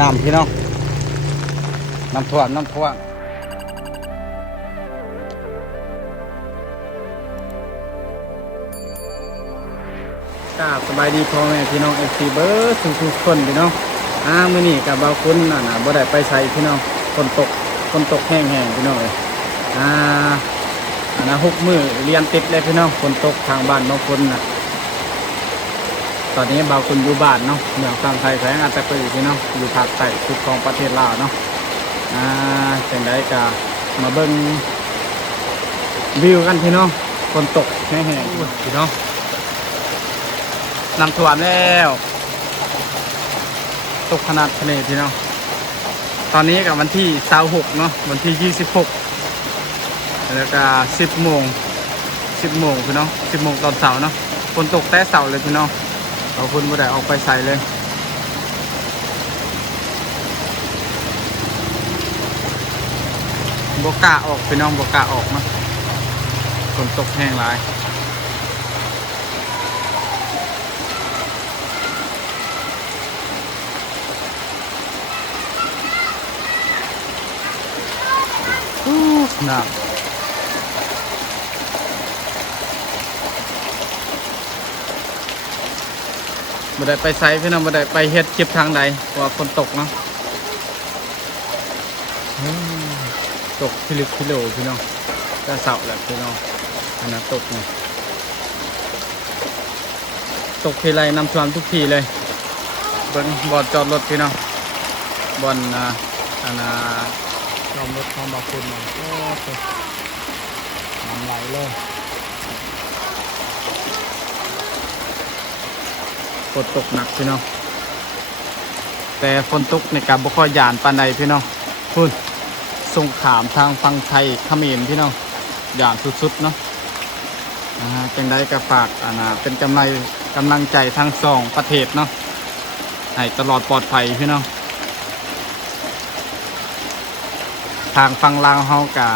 น้ำพี่น้องน้ำท่วมสบายดีพ่อแม่พี่น้องFCเบิร์ดทุกคนพี่น้องมื้อนี้กับเบาคุณบ่ได้ไปใส่พี่น้องฝนตกแห้งพี่น้องเลย6 มื้อเรียนติดเลยพี่น้องฝนตกทางบ้านเบาคุณตอนนี้เบาคุณอยู่บ้านเนาะเมืองฝั่งไทยแขวงอัตตปือพี่น้องอยู่ภาคใต้สุดของประเทศลาวเนาะจังไดก็มาเบิ่งวิวกันพี่น้องฝนตกแห้งพี่น้องน้ำท่วมแล้วตกขนาดทะเลพี่น้องตอนนี้กับวันที่26เนาะวันที่26แล้วก็10 โมงพี่น้อง10 โมงตอนเสาร์เนาะฝนตกแต่เสาร์เลยพี่น้องเราคุณบ่ได้ออกไปใส่เลยบกล้าออกพี่น้องบกล้าออกเนาะฝนตกแห้งหลายน้ำบ่ได้ไปไซพี่น้องบ่ได้ไปเฮ็ดเก็บทางใดเพราะว่าฝนตกเนาะตกพิลึกพิโลพี่น้องจะเสาแหละพี่น้องอันนั้นตกเนี่ยตกทีไรน้ำท่วมทุกทีเลยบนบ่อจอดรถพี่น้องบนจอดรถของบางคนเนี่ยโอ้โหน้ำไหลเลยฝนตกหนักพี่น้องแต่ฝนตกในการบ่ค่อยหยานปานใดพี่น้องพูดสงขลามทางฝั่งไทยเขมรพี่น้องหยานสุดๆเนาะจังได้ก็ฝากเป็นกำลังใจทั้งสองประเทศเนาะให้ตลอดปลอดภัยพี่น้องทางฝั่งลาวเฮากะ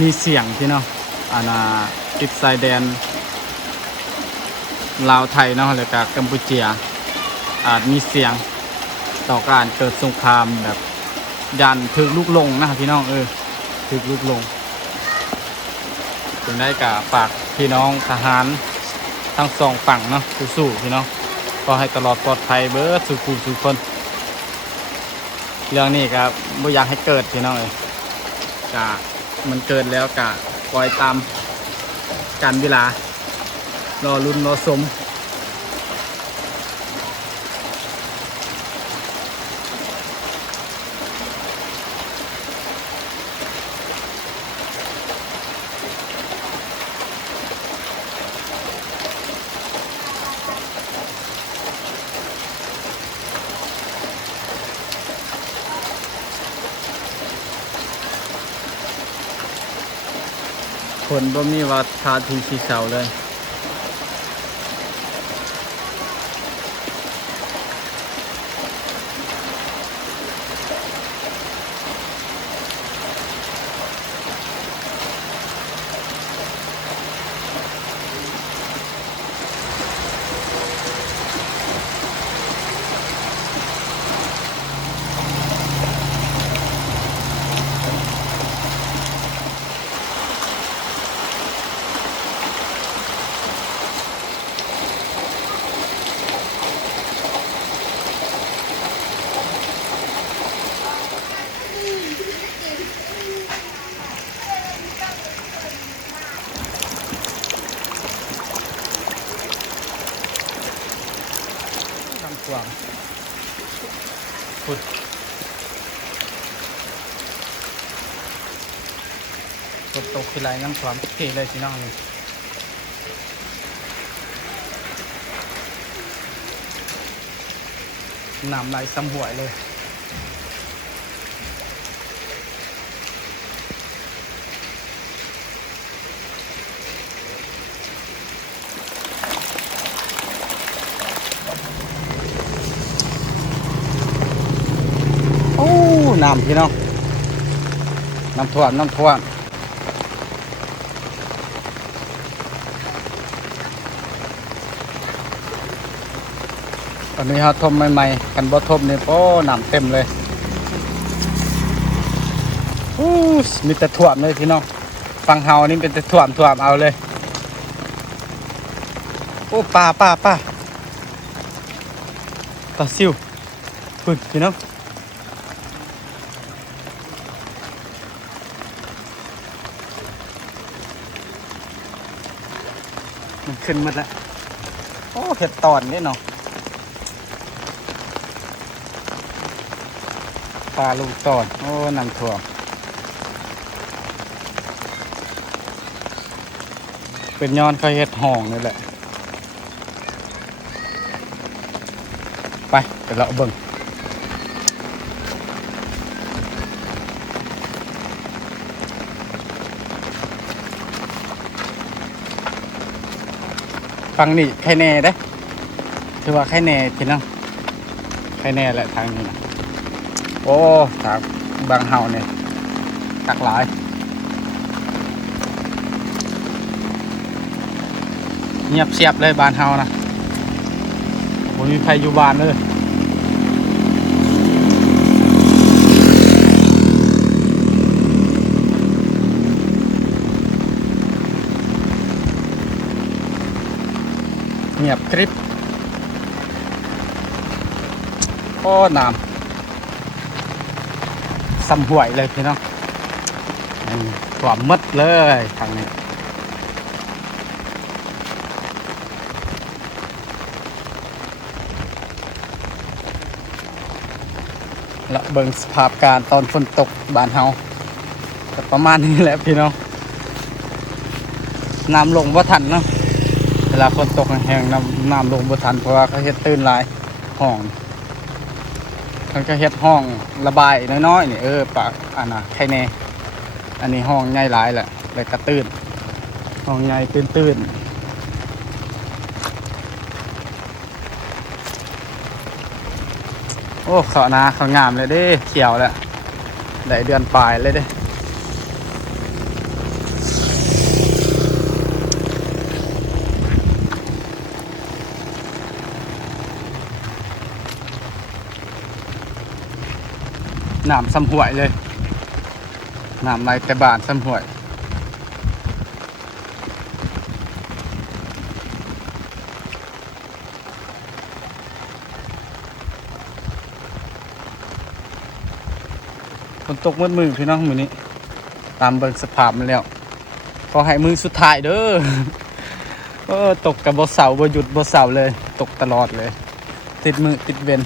มีเสียงพี่น้องติดชายแดนลาวไทยเนาะแล้วก็กัมพูชาอาจมีเสียงต่อการเกิดสงครามแบบยันถึกลุกลงนะพี่น้องถึกลุกลงถึงได้กับฝากพี่น้องทหารทั้งสองฝั่งเนาะสู้ๆพี่น้องก็ให้ตลอดปลอดภัยเบิดสู่คนเรื่องนี้ครับไม่อยากให้เกิดพี่น้องกะมันเกิดแล้วกะปล่อยตามการเวลารอลุ้นรอสมคนบ่มีว่าทาทีสีเสาเลยกว้างพุดฝนตกทีไรน้ำท่วมทุกทีเลยพี่น้องเลยน้ำไหลซ้ำหวยเลยน้ำพี่น้องน้ำท่วม อันนี้เขาทมใหม่ๆกันบ่ทมเนี่ยโอ้น้ำเต็มเลยอู้มีแต่ถ่วมเลยพี่น้องฟังเฮานี่เป็นแต่ถ่วมเอาเลยโอ้ปลาปลาซิวพึ่งพี่น้องมันขึ้นหมดแล้วโอ้เห็ดตอนนี่เนาะปลาลูกตอนโอ้น้ำท่วมเป็นย้อนเขาเห็ดห้องนี่แหละไปเดี๋ยวเราเบิ่งฟังนี่ใครแน่เด้ถือว่าใครแน่พี่น้องใครแน่แหละทางนี้นะโอ้ทางบางเฮาเนี่ยตักหลายเงียบเสียบเลยบ้านเฮานะผมมีใครอยู่บ้านเลยเงียบกริบโอ้น้ำซ้ำห่วยเลยพี่น้องความมืดเลยทางนี้และเบิ่งสภาพการตอนฝนตกบ้านเฮาก็ประมาณนี้แหละพี่น้องน้ำลงบ่ทันเนาะเวลาฝนตกแห้งน้ำลงบ่ทันเพราะว่าเขาเฮ็ดตื้นหลายห้องมันก็เฮ็ดห้องระบายน้อยๆนี่ปากอันน่ะใครแน่อันนี้ห้องใหญ่หลายแหละเลยกระตื้นห้องใหญ่ตื้นโอ้เขานาเขางามเลยเด้เขียวแล้วได้เดือนปลายเลยเด้น้ำซ้ำห่วยเลยน้ำไหลแต่บานซ้ำห่วยฝนตกมืดพี่น้องมื้อนี้ตามเบิ่งสภาพมันแล้วขอให้มือสุดท้ายเด้อตกกับบ่เสาบ่หยุดบ่เสาเลยตกตลอดเลยติดมือติดเวน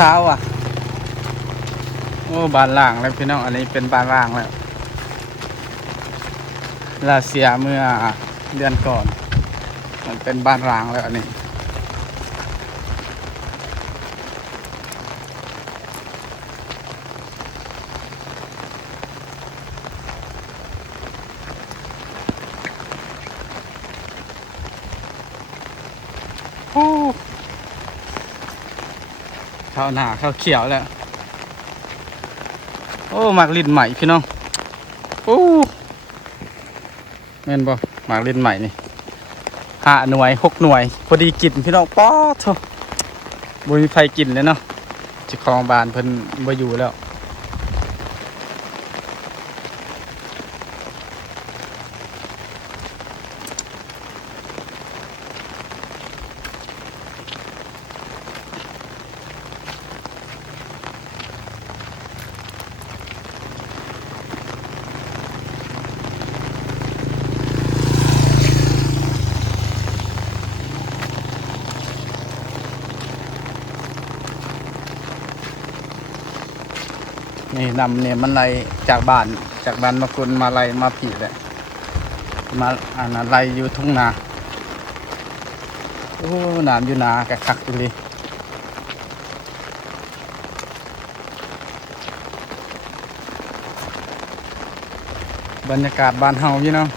เช้าอ่ะโอ้บานล่างแล้วพี่น้องอันนี้เป็นบานล่างแล้วลาเสียเมื่อเดือนก่อนมันเป็นบ้านร้างแล้วอันนี้โอ้ข้าวหน้าข้าวเขียวแล้วโอ้หมากลิ้นใหม่พี่น้องโอ้แม่นบ่หมากลิ้นใหม่นี่5 หน่วย 6 หน่วยพอดีกินพี่น้องป๊อดโธ่บ่มีไฟกินเลยเนาะเจ้าของบ้านเพิ่นบ่อยู่แล้วนี่นำเนี่ยมันไล่จากบ้านมากุนมาไล่มาผีแหละมาอันนั้นไล่อยู่ทุ่งนาโอ้น้ำอยู่นากะคักเลยบรรยากาศบ้านเฮาอยู่เนาะ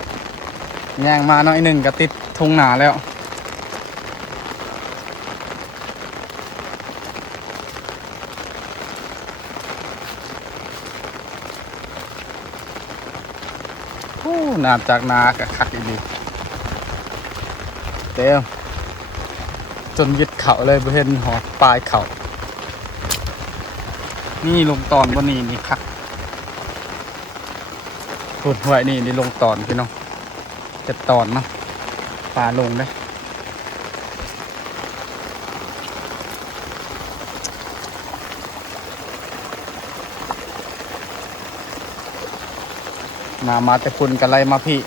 ย่างมาหน่อยหนึ่งก็ติดทุ่งนาแล้ว น้ำจากนากับคักอีดีเต็มจนยึดเขาเลยบ่เห็นหอดปลายเขานี่ลงตอนวันนี้นี่คักพูดไว้นี่ลงตอนพี่น้องจะตอนเนาะปลาลงได้มาแต่คุณกันไรมาพี่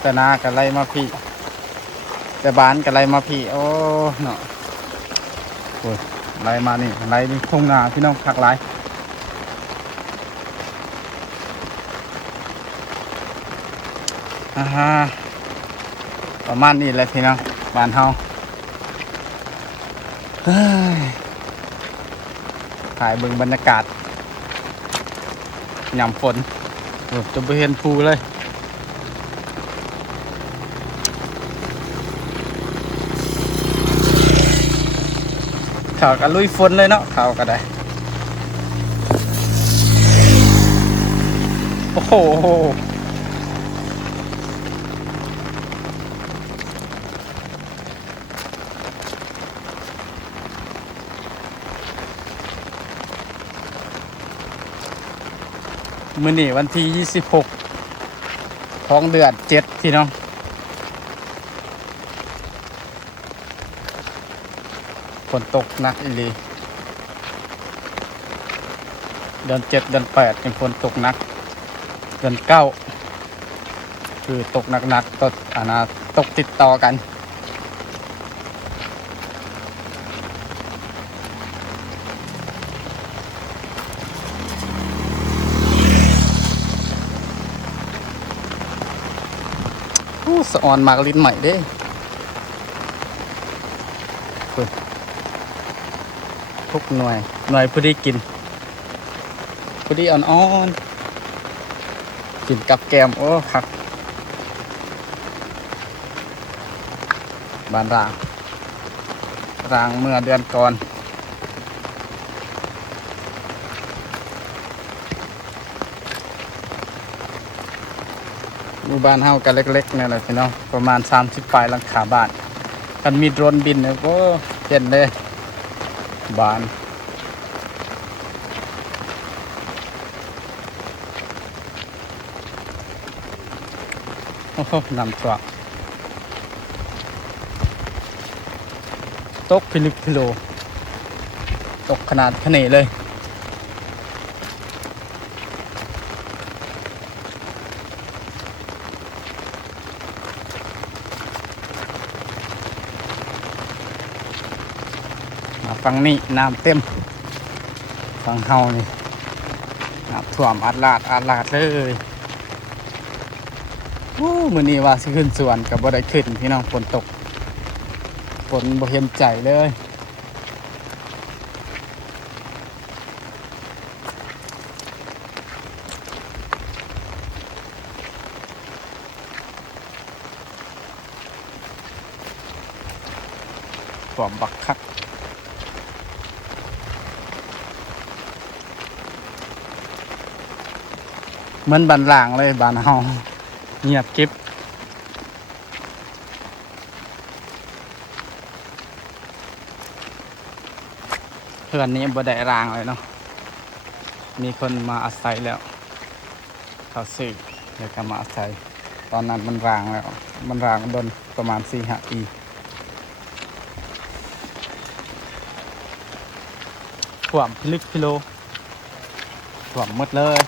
แต่นากันไรมาพี่แต่บ้านกันไรมาพี่โอ้เนาะโอ้ยไรมานี่ไรนี่ทุ่งนาพี่น้องพักไรประมาณนี้เลยพี่น้องบ้านเฮาถ่ายเบิ่งบรรยากาศยามฝนจะไปเห็นภูเลยข่าวกันลุยฝนเลยเนาะข่าวกันได้โอ้โหมื้อนี้วันที่26ของเดือน7พี่น้องฝนตกหนักอีหลีเดือน7เดือน8เป็นฝนตกหนักเดือน9คือตกหนักๆตกติดต่อกันสะออนมากลิ้นใหม่เด้ทุกหน่วยพอดีกินพอดีอ่อนๆกินกับแกมโอ้คักบานรางเมื่อเดือนก่อนหมู่บ้านเฮากันเล็กๆนี่แหละพี่น้องประมาณ30 ปลายหลังคาบ้านกันมีโดรนบินเนี่ยก็เห็นเลยบ้านโอ้โหน้ำท่วมตกพิลึกพิโลตกขนาดขนาดเลยฝั่งนี้น้ำเต็มฝั่งเฮานี่น้ำท่วมอาดลาดเลยมื้อนี้ว่าสิขึ้นสวนกับบ่ได้ขึ้นพี่น้องฝนตกฝนบ่เห็นใจเลยท่วมบักคักเหมือนบ้านล่างเลยบ้านเฮาเงียบกิ๊บเพื่อนนี้บ่ได้รางเลยเนาะมีคนมาอาศัยแล้วเขาซื้อแล้วก็มาอาศัยตอนนั้นมันรางแล้วมันรางโดนประมาณ4-5 ปีท่วมพิลึกพิโลท่วมหมดเลย